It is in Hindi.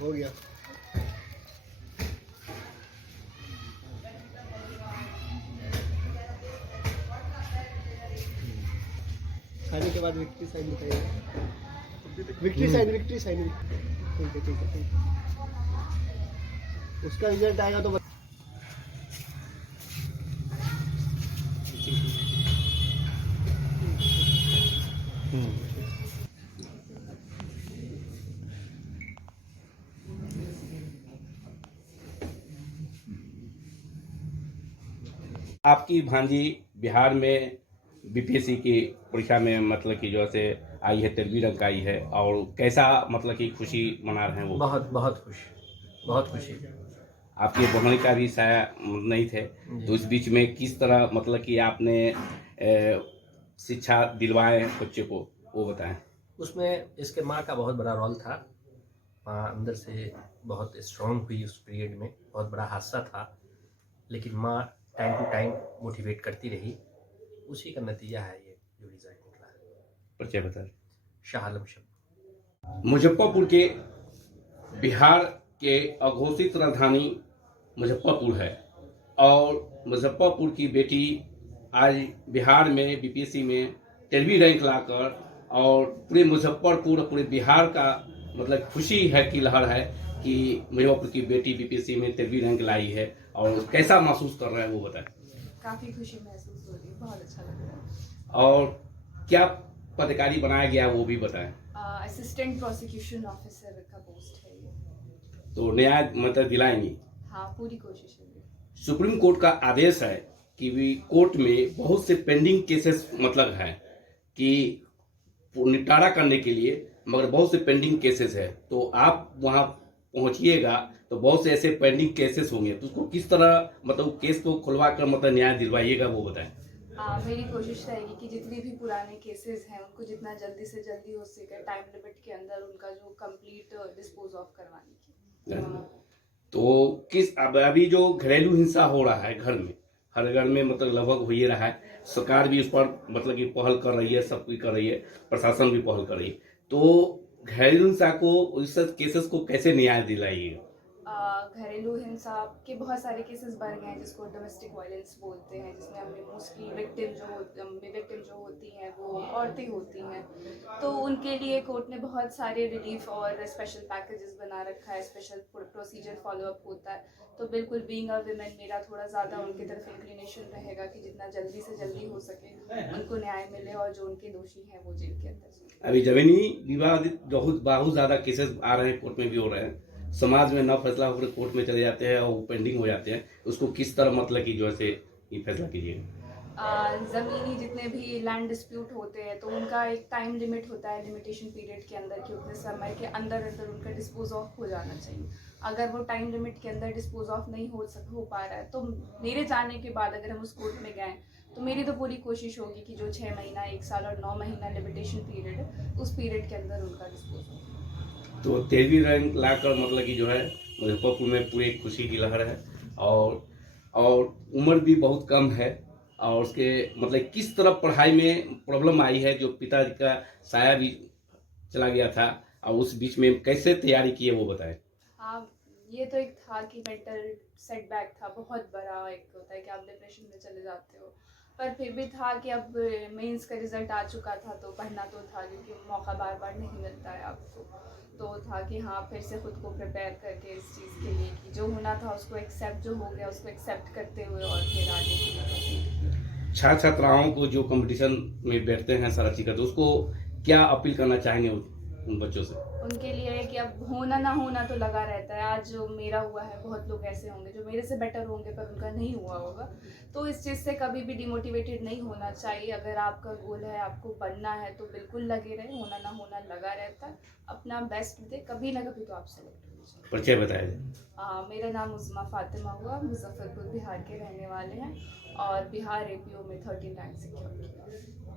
हो गया। खाने के बाद विक्ट्री साइन बताइएगा। विक्ट्री साइन ठीक है, ठीक है, ठीक है। उसका रिजल्ट आएगा तो आपकी भांजी बिहार में बीपीएससी की परीक्षा में मतलब कि जो है आई है, 13वीं रैंक आई है, और कैसा मतलब कि खुशी मना रहे हैं वो? बहुत बहुत खुश, बहुत खुशी। आपके बहन का भी शायद नहीं थे, तो इस बीच में किस तरह मतलब कि आपने शिक्षा दिलवाए बच्चे को, वो बताएं। उसमें इसके माँ का बहुत बड़ा रोल था। माँ अंदर से बहुत स्ट्रांग हुई उस पीरियड में, बहुत बड़ा हादसा था, लेकिन माँ टाइम टू टाइम मोटिवेट करती रही। उसी का नतीजा है ये जो रिजल्ट निकला है। परिचय बताएं। शाह आलम शब्द। मुजफ्फरपुर के बिहार के अघोषित राजधानी मुजफ्फरपुर है, और मुजफ्फरपुर की बेटी आज बिहार में बीपीएससी में 13वीं रैंक लाकर, और पूरे मुजफ्फरपुर पूरे बिहार का मतलब खुशी है कि लहर है कि मुजफ्फरपुर की बेटी बीपीएससी में 13वीं रैंक लाई है, और कैसा महसूस कर रहे हैं वो बताएं। काफ़ी खुशी महसूस हो रही है, बहुत अच्छा लग रहा है। और क्या पदाधिकारी बनाया गया वो भी बताएं। असिस्टेंट प्रोसिक्यूशन ऑफिसर का पोस्ट है ये। तो न्याय मतलब दिलाएंगी? हाँ, पूरी कोशिश है। सुप्रीम कोर्ट का आदेश है कि भी कोर्ट में बहुत से पेंडिंग केसेस मतलब हैं कि निपटारा करने के लिए, मगर बहुत से पेंडिंग केसेस है, तो आप वहां पहुंचिएगा तो बहुत से ऐसे पेंडिंग केसेस होंगे, तो उसको किस तरह मतलब केस को खुलवा कर मतलब न्याय दिलवाइएगा वो बताएं। मेरी कोशिश रहेगी कि जितने भी पुराने केसेस हैं उनको जितना जल्दी से जल्दी हो सके टाइम लिमिट के अंदर उनका जो कंप्लीट डिस्पोज ऑफ करवाने की। तो किस अब अभी जो घरेलू हिंसा हो रहा है घर में, हर घर में मतलब लगभग हो ही रहा है, सरकार भी उस पर मतलब कि पहल कर रही है, सब कुछ कर रही है, प्रशासन भी पहल कर रही है, तो घरेलू हिंसा को उस केसेस को कैसे न्याय दिलाइएगा? घरेलू हिंसा के बहुत सारे केसेस बढ़ गए हैं जिसको डोमेस्टिक वायलेंस बोलते हैं, जिसमें हमें मोस्टली विक्टिम जो होती हैं वो औरतें होती हैं। तो उनके लिए कोर्ट ने बहुत सारे रिलीफ और स्पेशल पैकेजेस बना रखा है, स्पेशल प्रोसीजर फॉलोअप होता है। तो बिल्कुल बीइंग अ वुमेन मेरा थोड़ा ज़्यादा उनकी तरफ इंक्लिनेशन रहेगा कि जितना जल्दी से जल्दी हो सके उनको न्याय मिले और जो उनके दोषी हैं वो जेल के अंदर जाएं। अभी जमीनी विवादित बहुत ज्यादा केसेस आ रहे हैं, कोर्ट में भी हो रहे हैं, समाज में न फैसला होकर कोर्ट में चले जाते हैं और वो पेंडिंग हो जाते हैं, उसको किस तरह मतलब कि जो है ये फैसला कीजिएगा? ज़मीनी जितने भी लैंड डिस्प्यूट होते हैं तो उनका एक टाइम लिमिट होता है, लिमिटेशन पीरियड के अंदर कि उतने समय के अंदर अंदर उनका डिस्पोज ऑफ हो जाना चाहिए। अगर वो टाइम लिमिट के अंदर डिस्पोज ऑफ नहीं हो पा रहा है तो मेरे जाने के बाद अगर हम उस कोर्ट में गए तो मेरी तो पूरी कोशिश होगी कि जो 6 महीना 1 साल और 9 महीना लिमिटेशन पीरियड है उस पीरियड के अंदर उनका डिस्पोज हो। तो 13वीं रैंक लाकर मतलब कि जो है मुजफ्फरपुर में पूरी खुशी की लहर है, और उम्र भी बहुत कम है, और उसके मतलब किस तरह पढ़ाई में प्रॉब्लम आई है, जो पिताजी का साया भी चला गया था, और उस बीच में कैसे तैयारी की है वो बताएं। हाँ, ये तो एक था कि मेंटल सेटबैक था बहुत बड़ा, एक होता है कि आप डिप्रेशन में चले जाते हो, पर फिर भी था कि अब मेंस का रिजल्ट आ चुका था तो पढ़ना तो था क्योंकि मौका बार बार नहीं मिलता है आपको। तो था कि हाँ फिर से खुद को प्रिपेयर करके इस चीज़ के लिए कि जो होना था उसको एक्सेप्ट, जो हो गया उसको एक्सेप्ट करते हुए और फिर आगे की छात्र छात्राओं को जो कंपटीशन में बैठते हैं सारा चीज का, तो उसको क्या अपील करना चाहेंगे उन बच्चों से? उनके लिए है कि अब होना ना होना तो लगा रहता है। आज जो मेरा हुआ है, बहुत लोग ऐसे होंगे जो मेरे से बेटर होंगे पर उनका नहीं हुआ होगा। तो इस चीज़ से कभी भी डिमोटिवेटेड नहीं होना चाहिए। अगर आपका गोल है, आपको बनना है तो बिल्कुल लगे रहे, होना ना होना लगा रहता है। अपना बेस्ट दे, कभी ना कभी तो आप सेलेक्ट हो जाए। परिचय बताया। मेरा नाम उज़्मा फ़ातिमा हुआ, मुजफ्फरपुर बिहार के रहने वाले हैं और बिहार एपीओ में 13 रैंक सिक्योर किया।